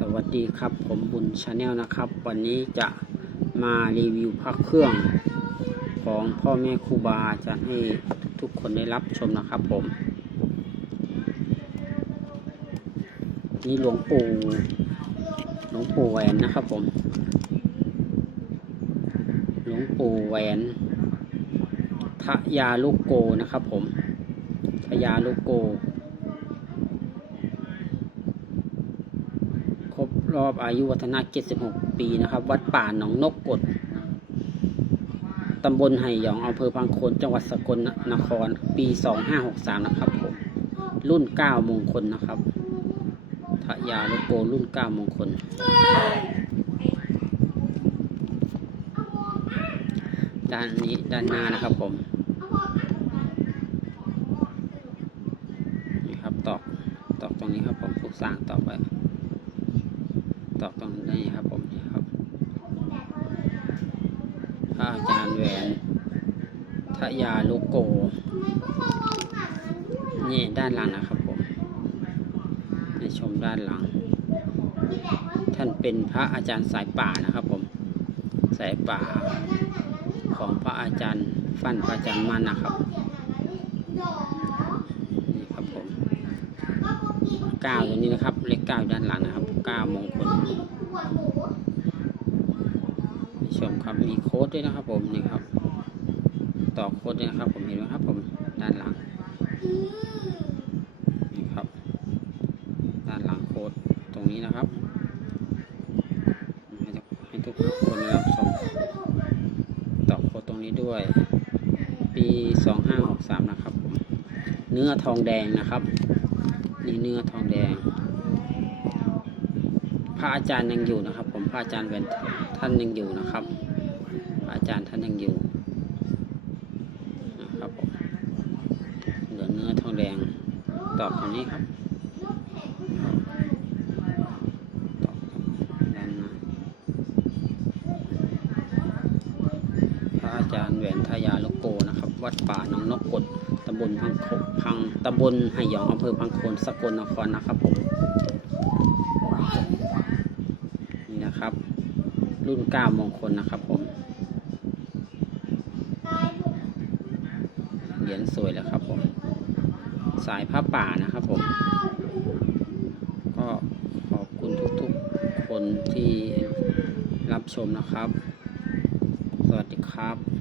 สวัสดีครับ ผมบุญชาแนลนะครับ วันนี้จะมารีวิวพระเครื่องของพ่อแม่ครูบาอาจารย์ให้ทุกคนได้รับชมนะครับผม นี่หลวงปู่หลวงปู่แหวนนะครับผม หลวงปู่แหวนทะยาลูกโกนะครับผมทะยาลูกโก ค รอบอายุวัฒนะ 76 ปีนะครับ วัดป่าหนองนกกดตำบลไหหยองอำเภอพังโคนจังหวัดสกลนคร ปี 2563 นะครับผมรุ่น 9 มงคลนะครับทะยาโลโกรุ่น 9 มงคล ด้านนี้ด้านหน้านะครับผมนี่ครับตอกตอกตรงนี้ครับผมถูกสร้างต่อไป อกตรงนี้ครับผมนี่ครับพระอาจารย์แหวนทยาโลโก นี่ด้านหลังนะครับผม ให้ชมด้านหลัง ท่านเป็นพระอาจารย์สายป่านะครับผม สายป่าของพระอาจารย์ฟันพระอาจารย์มันนะครับ นี่ครับผม เก้าตรงนี้นะครับ เลขเก้าด้านหลังนะครับเก้ามงคลชมครับมีโค้ดด้วยนะครับผมนี่ครับ ต่อโค้ดด้วยนะครับ ผมเห็นไหมครับ ผมด้านหลังนี่ครับ ด้านหลังโค้ดตรงนี้นะครับให้ทุกคนได้รับชมต่อโค้ดตรงนี้ด้วย ปีสองห้าหกสามนะครับ เนื้อทองแดงนะครับ นี่เนื้อทองแดง พระอาจารย์ยังอยู่นะครับ ผมพระอาจารย์เป็นท่านยังอยู่นะครับพระอาจารย์ท่านยังอยู่นะครับผมเหลือเนื้อทองแดงตอบตรงนี้ครับ อาจารย์แหวนทายาโลโกนะครับ วัดป่าหนองนกกดตำบลพังโคพังตำบลไหหยองอำเภอพังโคนสกลนครนะครับผมนี่นะครับ รุ่นเก้ามงคลนะครับผมเหรียญสวยแล้วครับผม สายผ้าป่านะครับผม ก็ขอบคุณทุกๆคนที่รับชมนะครับ สวัสดีครับ